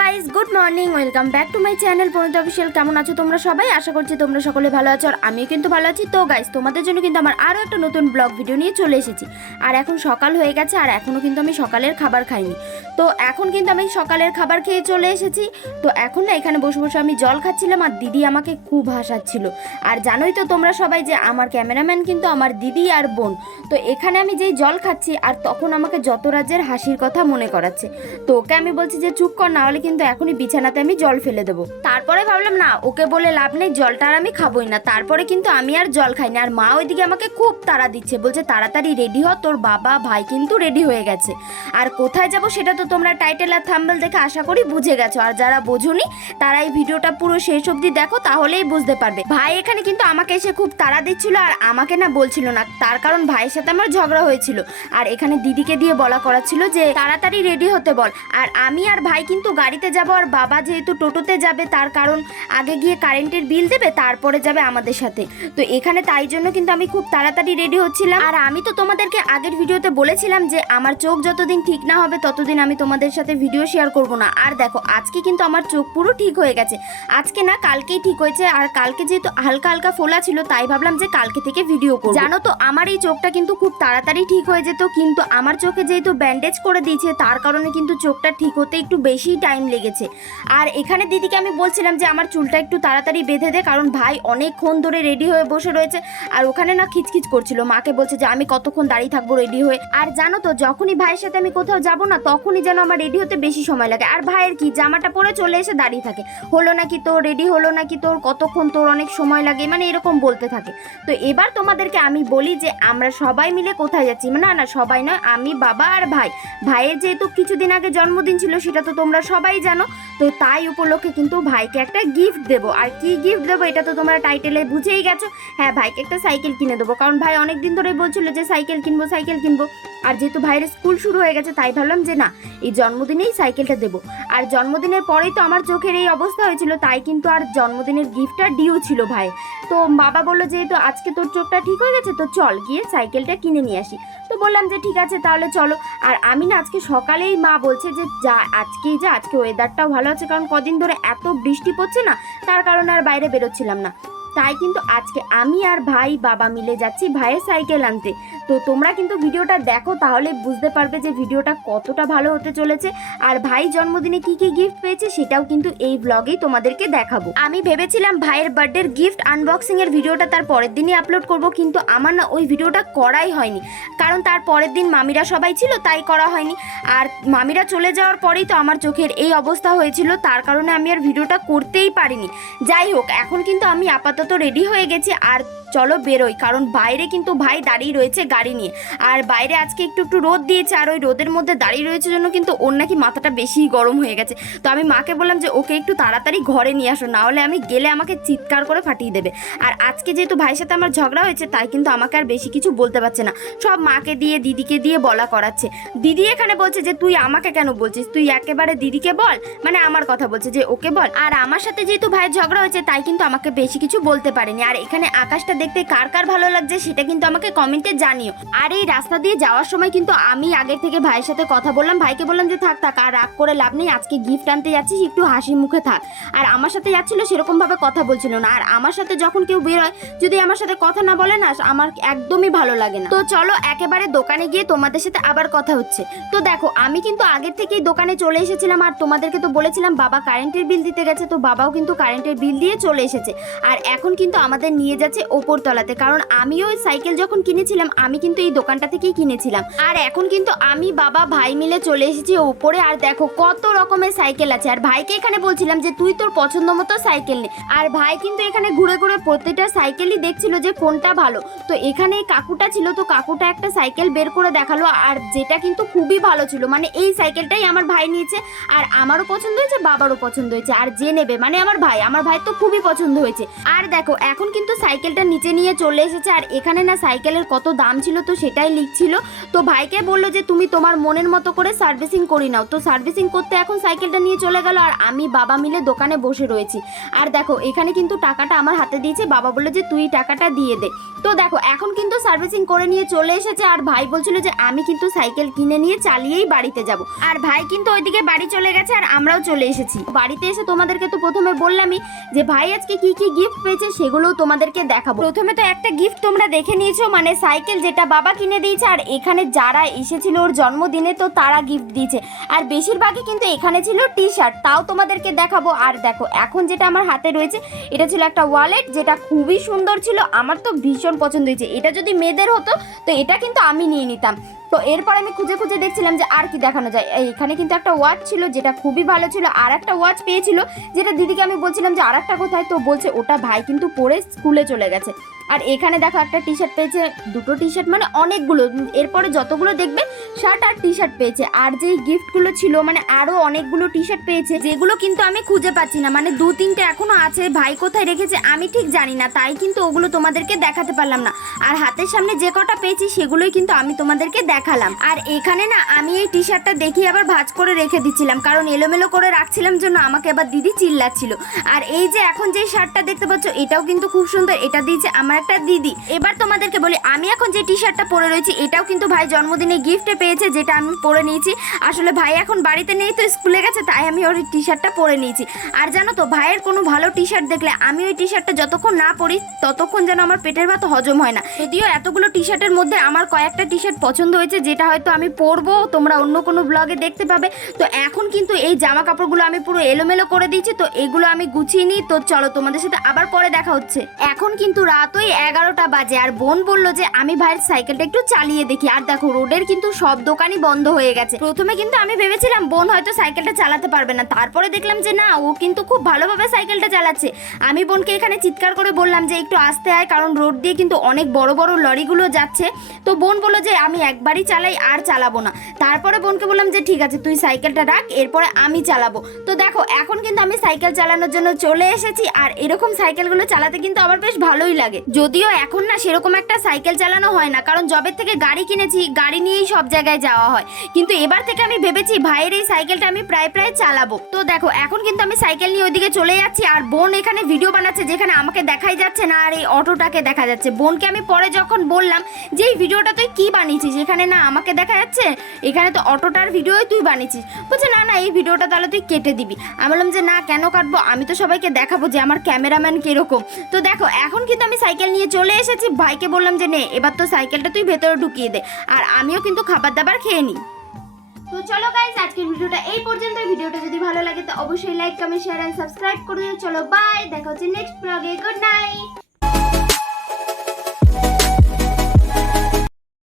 Guys, good morning, welcome back to my channel Parineeta official. কেমন আছো তোমরা সবাই? আশা করছি তোমরা সকলে ভালো আছো, আর আমিও কিন্তু ভালো আছি। তো গাইস, তোমাদের জন্য কিন্তু আমার আরও একটা নতুন ব্লগ ভিডিও নিয়ে চলে এসেছি। আর এখন সকাল হয়ে গেছে, আর এখনও কিন্তু আমি সকালের খাবার খাইনি। তো এখন কিন্তু আমি সকালের খাবার খেয়ে চলে এসেছি। তো এখন না এখানে বসে বসে আমি জল খাচ্ছিলাম, আর দিদি আমাকে খুব হাসাচ্ছিল। আর জানোই তো তোমরা সবাই যে আমার ক্যামেরাম্যান কিন্তু আমার দিদি আর বোন। তো এখানে আমি যেই জল খাচ্ছি, আর তখন আমাকে যত রাজ্যের হাসির কথা মনে করাচ্ছে। তো ওকে আমি বলছি যে চুপ কর, না হলে কিন্তু এখনই বিছানাতে আমি জল ফেলে দেবো। তারপরে ভাবলাম না, ওকে বলে লাভ নেই, জলটা আর আমি খাবোই না। তারপরে কিন্তু আমি আর জল খাইনি। আর মা ওইদিকে আমাকে খুব তাড়া দিচ্ছে, বলছে তাড়াতাড়ি রেডি হ, তোর বাবা ভাই কিন্তু রেডি হয়ে গেছে। আর কোথায় যাব সেটা তো তোমরা টাইটেল আর থাম্বনেল দেখে আশা করি বুঝে গেছো। আর যারা বোঝোনি তারা এই ভিডিওটা পুরো শেষ অবধি দেখো, তাহলেই বুঝতে পারবে। ভাই এখানে কিন্তু আমাকে এসে খুব তাড়া দিচ্ছিল, আর আমাকে না বলছিল না, তার কারণ ভাইয়ের সাথে আমার ঝগড়া হয়েছিল। আর এখানে দিদিকে দিয়ে বলা করাচ্ছিল যে তাড়াতাড়ি রেডি হতে বল। আর আমি আর ভাই কিন্তু গাড়িতে যাব, আর বাবা যেহেতু টোটোতে যাবে, তার কারণ আগে গিয়ে কারেন্টের বিল দেবে, তারপরে যাবে আমাদের সাথে। তো এখানে তাই জন্য কিন্তু আমি খুব তাড়াতাড়ি রেডি হচ্ছিলাম। আর আমি তো তোমাদেরকে আগের ভিডিওতে বলেছিলাম যে আমার চোখ যতদিন ঠিক না হবে ততদিন আমি তোমাদের সাথে ভিডিও শেয়ার করব না। আর দেখো আজকে কিন্তু আমার চোখ পুরো ঠিক হয়ে গেছে। আজকে না, কালকেই ঠিক হয়েছে। আর কালকে যেহেতু হালকা হালকা ফোলা ছিল, তাই ভাবলাম যে কালকে থেকে ভিডিও করব। জানো তো আমার এই চোখটা কিন্তু খুব তাড়াতাড়ি ঠিক হয়ে যেত, কিন্তু আমার চোখে যেহেতু ব্যান্ডেজ করে দিয়েছে, তার কারণে কিন্তু চোখটা ঠিক হতে একটু বেশি টাইম লেগেছে। আর এখানে দিদিকে আমি বলছিলাম যে আমার চুলটা একটু তাড়াতাড়ি বেঁধে দে, কারণ ভাই অনেকক্ষণ ধরে রেডি হয়ে বসে রয়েছে। আর ওখানে না খিচখিচ করছিল, মাকে বলছে যে আমি কতক্ষণ দাঁড়িয়ে থাকবো রেডি হয়ে। আর জানো তো, যখনই ভাইয়ের সাথে আমি কোথাও যাবো না, তখনই যেন আমার রেডি হতে বেশি সময় লাগে। আর ভাইয়ের কি, জামাটা পরে চলে এসে দাঁড়িয়ে থাকে, হলো নাকি তোর, রেডি হলো নাকি তোর, কতক্ষণ তোর, অনেক সময় লাগে, মানে এরকম বলতে থাকে। তো এবার তোমাদেরকে আমি বলি যে আমরা সবাই মিলে কোথায় যাচ্ছি। না না, সবাই নয়, আমি, বাবা আর ভাই। ভাইয়ের যেহেতু কিছুদিন আগে জন্মদিন ছিল, সেটা তো তোমরা সবাই জানো। তো তাই উপলক্ষে কিন্তু ভাইকে একটা গিফট দেবো। আর কি গিফট দেবো এটা তো তোমরা টাইটেলে বুঝেই গেছো। হ্যাঁ, ভাইকে একটা সাইকেল কিনে দেবো, কারণ ভাই অনেকদিন ধরে বলছিল যে সাইকেল কিনবো সাইকেল কিনবো। আর যেহেতু ভাইয়ের স্কুল শুরু হয়ে গেছে, তাই ভাবলাম যে না, এই জন্মদিনেই সাইকেলটা দেবো। আর জন্মদিনের পরেই তো আমার চোখের এই অবস্থা হয়েছিল, তাই কিন্তু আর জন্মদিনের গিফটটা ডিউ ছিল ভাই। তো বাবা বললো যেহেতু আজকে তোর চোখটা ঠিক হয়ে গেছে, তো চল গিয়ে সাইকেলটা কিনে নিয়ে আসি। তো বললাম যে ঠিক আছে তাহলে চলো। আর আমি না আজকে সকালেই মা বলছে যে আজকে ওয়েদারটাও ভালো আছে, কারণ কদিন ধরে এত বৃষ্টি পড়ছে না, তার কারণে আর বাইরে বেরোচ্ছিলাম না। তাই কিন্তু আজকে আমি আর ভাই বাবা মিলে যাচ্ছি ভাইয়ের সাইকেল আনতে। তো তোমরা কিন্তু ভিডিওটা দেখো, তাহলে বুঝতে পারবে যে ভিডিওটা কতটা ভালো হতে চলেছে। আর ভাই জন্মদিনে কি কি গিফট পেয়েছে সেটাও কিন্তু এই ব্লগেই তোমাদেরকে দেখাবো। আমি ভেবেছিলাম ভাইয়ের বার্থডের গিফট আনবক্সিং এর ভিডিওটা তার পরের দিনই আপলোড করব, কিন্তু আমার না ওই ভিডিওটা করাই হয়নি, কারণ তার পরের দিন মামিরা সবাই ছিল, তাই করা হয়নি। আর মামিরা চলে যাওয়ার পরেই তো আমার চোখের এই অবস্থা হয়েছিল, তার কারণে আমি আর ভিডিওটা করতেই পারিনি। যাই হোক, এখন কিন্তু আমি আপাতত রেডি হয়ে গেছি, আর চলো বেরোই, কারণ বাইরে কিন্তু ভাই দাঁড়িয়ে রয়েছে গাড়ি নিয়ে। আর বাইরে আজকে একটু রোদ দিয়েছে, আর ওই রোদের মধ্যে দাঁড়িয়ে রয়েছে জন্য কিন্তু ওর নাকি মাথাটা বেশি গরম হয়ে গেছে। তো আমি মাকে বললাম যে ওকে একটু তাড়াতাড়ি ঘরে নিয়ে আসো, না হলে আমি গেলে আমাকে চিৎকার করে ফাটিয়ে দেবে। আর আজকে যেহেতু ভাইয়ের সাথে আমার ঝগড়া হয়েছে, তাই কিন্তু আমাকে আর বেশি কিছু বলতে পারছে না, সব মাকে দিয়ে দিদিকে দিয়ে বলা করাচ্ছে। দিদি এখানে বলছে যে তুই আমাকে কেন বলছিস, তুই একেবারে দিদিকে বল, মানে আমার কথা বলছে যে ওকে বল। আর আমার সাথে যেহেতু ভাইয়ের ঝগড়া হয়েছে, তাই কিন্তু আমাকে বেশি কিছু বলতে পারেনি। আর এখানে আকাশটা দেখতে কার কার ভালো লাগছে সেটা কিন্তু আমাকে কমেন্টে জানিও। আর এই রাস্তা দিয়ে যাওয়ার সময় কিন্তু আমি আগের থেকে ভাইয়ের সাথে কথা বললাম, ভাইকে বললাম যে থাক থাক, আর রাগ করে লাভ নেই, আজকে গিফট আনতে যাচ্ছিস, একটু হাসি মুখে থাক। আর আমার সাথে যাচ্ছিল সেরকম ভাবে কথা বলছিল না। আর আমার সাথে যখন কেউ বের হয়, যদি আমার সাথে কথা না বলে না, আমার একদমই ভালো লাগে না। তো চলো একেবারে দোকানে গিয়ে তোমাদের সাথে আবার কথা হচ্ছে। তো দেখো আমি কিন্তু আগের থেকেই দোকানে চলে এসেছিলাম, আর তোমাদেরকে তো বলেছিলাম বাবা কারেন্টের বিল দিতে গেছে, তো বাবাও কিন্তু কারেন্টের বিল দিয়ে চলে এসেছে। আর এখন কিন্তু আমাদের নিয়ে যাচ্ছে ওপরতলাতে, কারণ আমিও ওই সাইকেল যখন কিনেছিলাম, আমি কিন্তু এই দোকানটা থেকেই কিনেছিলাম। আর এখন কিন্তু আমি বাবা ভাই মিলে চলে এসেছি ওপরে। আর দেখো কত রকমের সাইকেল আছে। আর ভাইকে এখানে বলছিলাম যে তুই তোর পছন্দ মতো সাইকেল নে। আর ভাই কিন্তু এখানে ঘুরে ঘুরে প্রত্যেকটা সাইকেলই দেখছিল যে কোনটা ভালো। তো এখানে এই কাকুটা ছিল, তো কাকুটা একটা সাইকেল বের করে দেখালো, আর যেটা কিন্তু খুবই ভালো ছিল, মানে এই সাইকেলটাই আমার ভাই নিয়েছে। আর আমারও পছন্দ হয়েছে, বাবারও পছন্দ হয়েছে। আর যে নেবে মানে আমার ভাই তো খুবই পছন্দ হয়েছে। আর দেখো এখন কিন্তু সাইকেলটা নিচে নিয়ে চলে এসেছে। আর এখানে না সাইকেলের কত দাম ছিল তো সেটাই লিখছিল। তো ভাইকে বললো যে তুমি তোমার মনের মতো করে সার্ভিসিং করি নাও। তো সার্ভিসিং করতে এখন সাইকেলটা নিয়ে চলে গেল, আর আমি বাবা মিলে দোকানে বসে রয়েছি। আর দেখো এখানে কিন্তু টাকাটা আমার হাতে দিয়েছে, বাবা বললো যে তুই টাকাটা দিয়ে দে। তো দেখো এখন কিন্তু সার্ভিসিং করে নিয়ে চলে এসেছে, আর ভাই বলছিল যে আমি কিন্তু সাইকেল কিনে নিয়ে চালিয়েই বাড়িতে যাব। আর ভাই কিন্তু ওইদিকে বাড়ি চলে গেছে, আর আমরাও চলে এসেছি। বাড়িতে এসে তোমাদেরকে তো প্রথমে বললামই যে ভাই আজকে কি কি গিফট পেয়েছে সেগুলোও তোমাদেরকে দেখাবো। প্রথমে তো একটা গিফট তোমরা দেখে নিয়েছো, মানে সাইকেল যেটা বাবা কিনে দিয়েছে। আর এখানে যারা এসেছিল ওর জন্মদিনে তো তারা গিফট দিয়েছে, আর বেশিরভাগই কিন্তু এখানে ছিল টি শার্ট, তাও তোমাদেরকে দেখাবো। আর দেখো এখন যেটা আমার হাতে রয়েছে এটা ছিল একটা ওয়ালেট, যেটা খুবই সুন্দর ছিল, আমার তো ভীষণ পছন্দ হয়েছে। এটা যদি মেয়েদের হতো তো এটা কিন্তু আমি নিয়ে নিতাম। তো এরপর আমি খুঁজে খুঁজে দেখছিলাম যে আর কি দেখানো যায়। এখানে কিন্তু একটা ওয়াচ ছিল যেটা খুবই ভালো ছিল, আর একটা ওয়াচ পেয়েছিল যেটা দিদিকে আমি বলছিলাম যে আর একটা কোথায়, তো বলছে ওটা ভাই কিন্তু পরে স্কুলে চলে গেছে। আর এখানে দেখো একটা টি শার্ট পেয়েছে, দুটো টি শার্ট মানে অনেকগুলো, এরপরে যতগুলো দেখবে শার্ট আর টি শার্ট পেয়েছে। আর যেই গিফটগুলো ছিল মানে আরও অনেকগুলো টি শার্ট পেয়েছে, যেগুলো কিন্তু আমি খুঁজে পাচ্ছি না, মানে 2-3টে এখনো আছে, ভাই কোথায় রেখেছে আমি ঠিক জানি না, তাই কিন্তু ওগুলো তোমাদেরকে দেখাতে পারলাম না। আর হাতের সামনে যে কটা পেয়েছি সেগুলোই কিন্তু আমি তোমাদেরকে দেখালাম। আর এখানে না আমি এই টি শার্টটা দেখি আবার ভাঁজ করে রেখে দিচ্ছিলাম, কারণ এলোমেলো করে রাখছিলাম জন্য আমাকে আবার দিদি চিল্লাচ্ছিল। আর এই যে এখন যে শার্টটা দেখতে পাচ্ছ এটাও কিন্তু খুব সুন্দর, এটা দিয়েছে আমার একটা দিদি। এবার তোমাদেরকে বলি আমি এখন যে টি শার্টটা পরে রয়েছি এটাও কিন্তু ভাই জন্মদিনে গিফটে পেয়েছে, যেটা আমি পরে নিয়েছি। আসলে ভাই এখন বাড়িতে নেই তো স্কুলে গেছে, তাই আমি ওর টি শার্টটা পরে নিয়েছি। আর জানো তো ভাইয়ের কোনো ভালো টি শার্ট দেখলে আমি ওই টি শার্টটা যতক্ষণ না পরি ততক্ষণ যেন আমার পেটের ভাত হজম হয় না। যদিও এতগুলো টি শার্টের মধ্যে আমার কয়েকটা টি শার্ট পছন্দ হয়েছে, যেটা হয়তো আমি পরবো, তোমরা অন্য কোনো ব্লগে দেখতে পাবে। তো এখন কিন্তু এই জামা কাপড়গুলো আমি পুরো এলোমেলো করে দিয়েছি, তো এগুলো আমি গুছিয়ে নিই। তো চলো তোমাদের সাথে আবার পরে দেখা হচ্ছে। এখন কিন্তু রাত ওই 11টা বাজে, আর বোন বললো যে আমি ভাইয়ের সাইকেলটা একটু চালিয়ে দেখি। আর দেখো রোডের কিন্তু সব দোকানই বন্ধ হয়ে গেছে। প্রথমে কিন্তু আমি ভেবেছিলাম বোন হয়তো সাইকেলটা চালাতে পারবে না, তারপরে দেখলাম যে না, ও কিন্তু খুব ভালোভাবে সাইকেলটা চালাচ্ছে। আমি বোনকে এখানে চিৎকার করে বললাম যে একটু আস্তে আয়, কারণ রোড দিয়ে কিন্তু অনেক বড় বড় লরিগুলো যাচ্ছে। তো বোন বললো যে আমি একবারই চালাই, আর চালাবো না। তারপরে বোনকে বললাম যে ঠিক আছে তুই সাইকেলটা রাখ, এরপরে আমি চালাবো। তো দেখো এখন কিন্তু আমি সাইকেল চালানোর জন্য চলে এসেছি, আর এরকম সাইকেলগুলো চালাতে কিন্তু আমার বেশ ভালোই লাগে। যদিও এখন না সেরকম একটা সাইকেল চালানো হয় না, কারণ জবের থেকে গাড়ি কিনেছি, গাড়ি নিয়েই সব জায়গায় যাওয়া হয়। কিন্তু এবার থেকে আমি ভেবেছি ভাইয়ের এই সাইকেলটা আমি প্রায় চালাবো। তো দেখো এখন কিন্তু আমি সাইকেল নিয়ে ওইদিকে চলে যাচ্ছি, আর বোন এখানে ভিডিও বানাচ্ছে যেখানে আমাকে দেখাই যাচ্ছে না, আর এই অটোটাকে দেখা যাচ্ছে। বোনকে আমি পরে যখন বললাম যে এই ভিডিওটা তুই কি বানিয়েছিস, এখানে না আমাকে দেখা যাচ্ছে, এখানে তো অটোটার ভিডিওই তুই বানিয়েছিস। বলছে না না এই ভিডিওটা তাহলে তুই কেটে দিবি। আমি বললাম যে না কেন কাটবো, আমি তো সবাইকে দেখাবো যে আমার ক্যামেরাম্যান কিরকম। তো দেখো এখন কিন্তু আমি সাইকেল নিয়ে চলে এসেছি, ভাইকে বললাম যে নে এবার তো সাইকেলটা তুই ভেতরে ঢুকিয়ে দে, আর আমিও কিন্তু খাবার দাবার খেয়ে নিই। তো চলো গাইস আজকের ভিডিওটা এই পর্যন্ত। ভিডিওটা যদি ভালো লাগে তো অবশ্যই like comment share and subscribe করে দিও। চলো বাই, দেখা হচ্ছে নেক্সট ব্লগে। Good night.